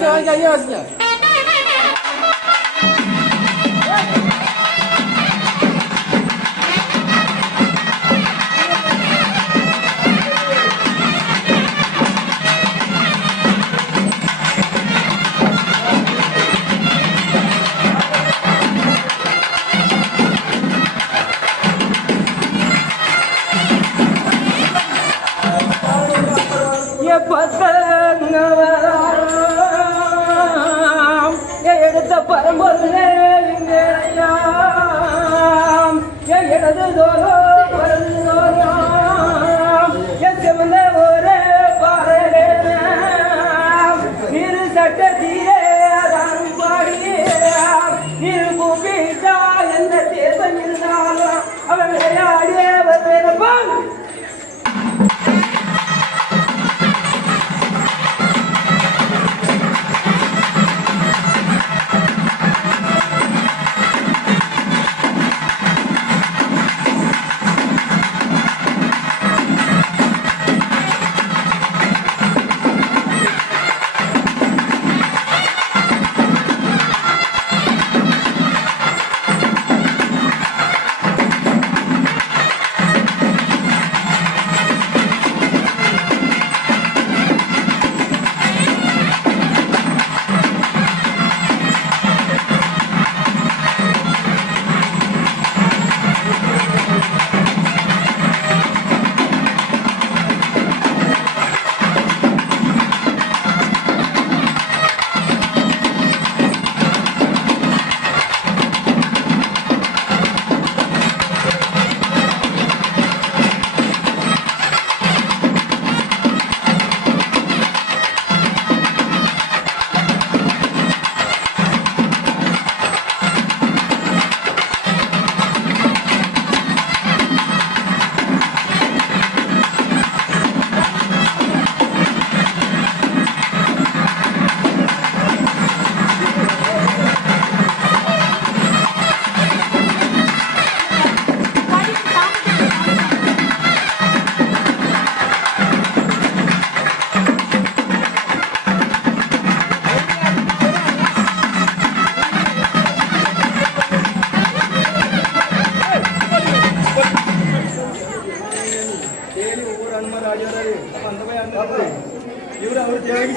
Jawohl.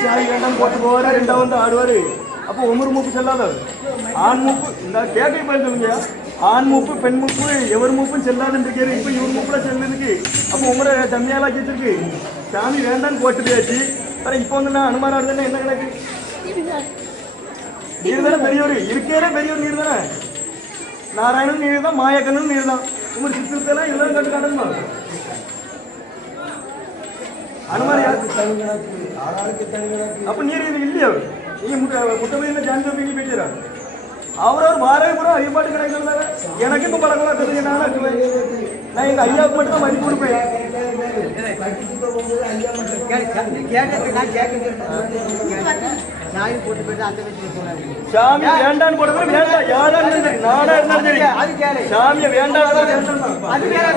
சாவி வேண்டாம் போட்டு போவாரு ரெண்டாவது வந்து ஆடுவாரு அப்போ ஒவ்வொரு மூப்பு செல்லாத ஆண் மூப்பு இந்த கேட்கை போய் ஆண் மூப்பு பெண் மூப்பு எவர் மூப்பும் செல்லாதுன்னு இருக்காரு இப்ப இவர் மூப்புல செல்லுதுக்கு அப்போ உமரை தம்மியாலா கேட்டிருக்கு சாமி வேண்டாம்னு போட்டு போயாச்சு இப்போ வந்து நான் அனுமார் ஆடுதுன்னா என்ன கணக்கு நீர் தானே பெரியவர் இருக்கே பெரியவர் நீர் தானே நாராயணன் நீர் தான் மாயக்கண்ணன் நீர் தான் உங்க சித்திரத்தெல்லாம் இதெல்லாம் கட்டு காட்டணுமா அனுமார் அப்ப நீர் இது இல்லையா? நீ முட்டை முட்டை மீது ஜான்சி பண்ணி போயிட்டாரா அவரவர் வாரவே பூரா ஐயப்பாட்டு கிடைக்கிறாங்க எனக்கு இப்ப பழக்கம் இருக்குது நான் இருக்குவேன் நான் எங்க ஐயாவுக்கு மட்டும் தான் மதிப்பு கொடுப்பேன். சாமி வேண்டான்னு போடுறது வேண்டாம். யாரா இருந்தாலும் சரி நானா இருந்தாலும் சரி சாமியை வேண்டாம் அது வேற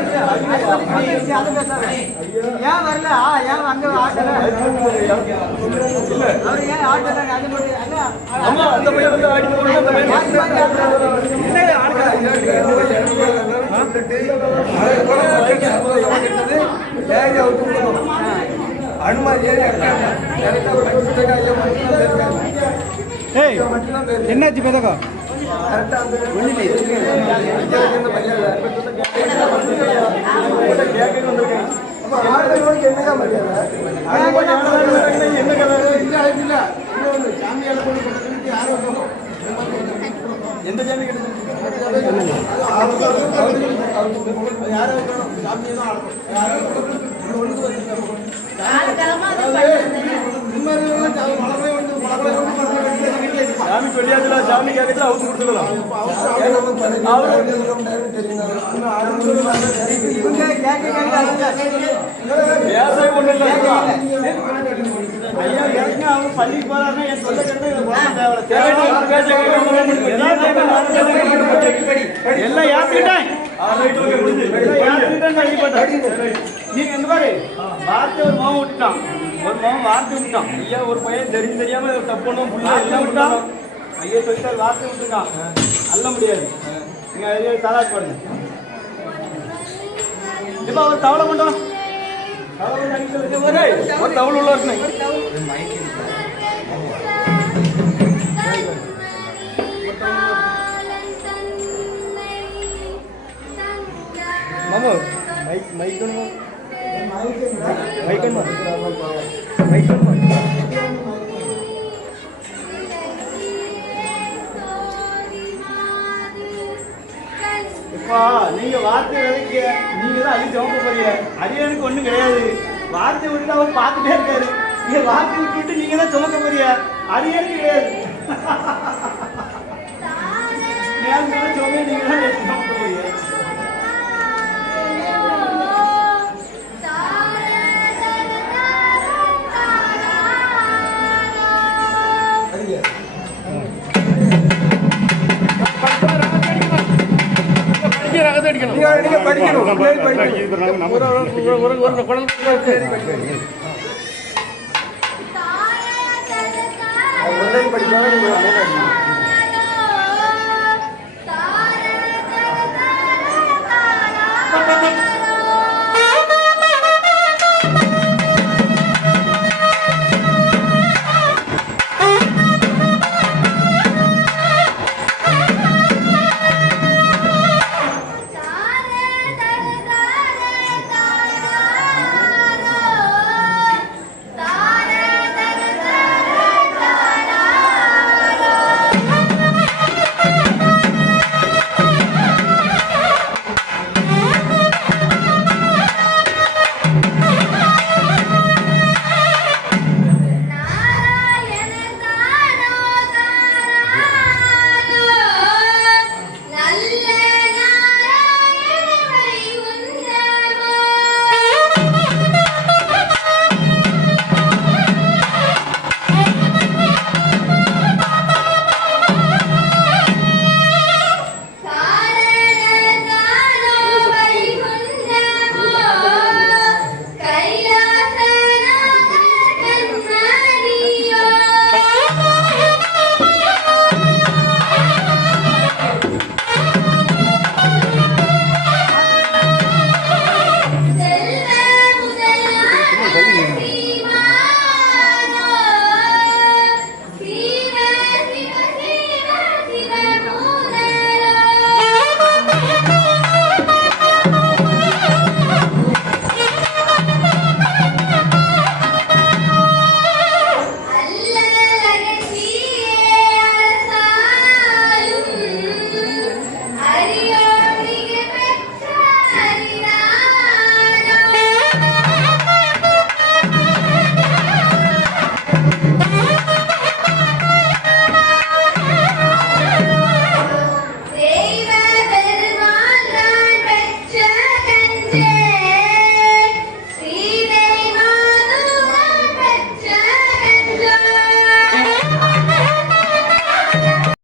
ஏன் வரல? ஆ, ஏன் அங்க ஆட்டல இல்ல அவரு ஏன் ஆட்டல அது மட்டும். ஆமா அந்த பையன் வந்து ஆடி அந்த பையன். என்னாச்சு பெதகம் கேட்க வந்திருக்கேன் என்ன கதை எந்த சாமி சொல்லியாச்சுல சாமி கேட்கல அவுத்து கொடுத்துக்கலாம். ஒண்ணு இல்ல ஐயா ஏற்கனவே அவங்க பள்ளிக்கு போறாருன்னா என் சொல்ல எல்லாம் ஏத்துக்கிட்டேன் நீங்க எங்க பாரு பார்த்து ஒரு மாவு விட்டுட்டான். ஒரு மாவன் வார்த்தை விட்டான் ஐயா ஒரு பையன் தெரிஞ்சு தெரியாம தப்பு பண்ணுவோம் புள்ள எல்லாம் விட்டான்? ஐயா சொல்லிட்டார் வார்த்தை விட்டுருக்கான் அல்ல முடியாது. நீங்க ஐயா தலாட் பாருங்க இப்ப ஒரு தவளை மட்டும் ஒரு தவளை. உள்ள இருக்கணும் மாமா மைக் மைக் வேணுமா மைக் வேணுமா மைக் வேணுமா இப்பா நீங்க வார்த்தை விதைக்க நீங்க தான் அள்ளி ஜோம்ப போறீங்க. அரியனுக்கு ஒண்ணும் கிடையாது. வார்த்தை விட்டு அவர் பார்த்துட்டே இருக்காரு. நீங்க வார்த்தை விட்டு விட்டு நீங்க தான் சுமக்க போறீங்க. அரியனுக்கு கிடையாது. மேல் நீங்க தான் போறீங்க நீங்க படிக்கணும். படிக்கணும். ஆன்லைன் படிக்கலாம்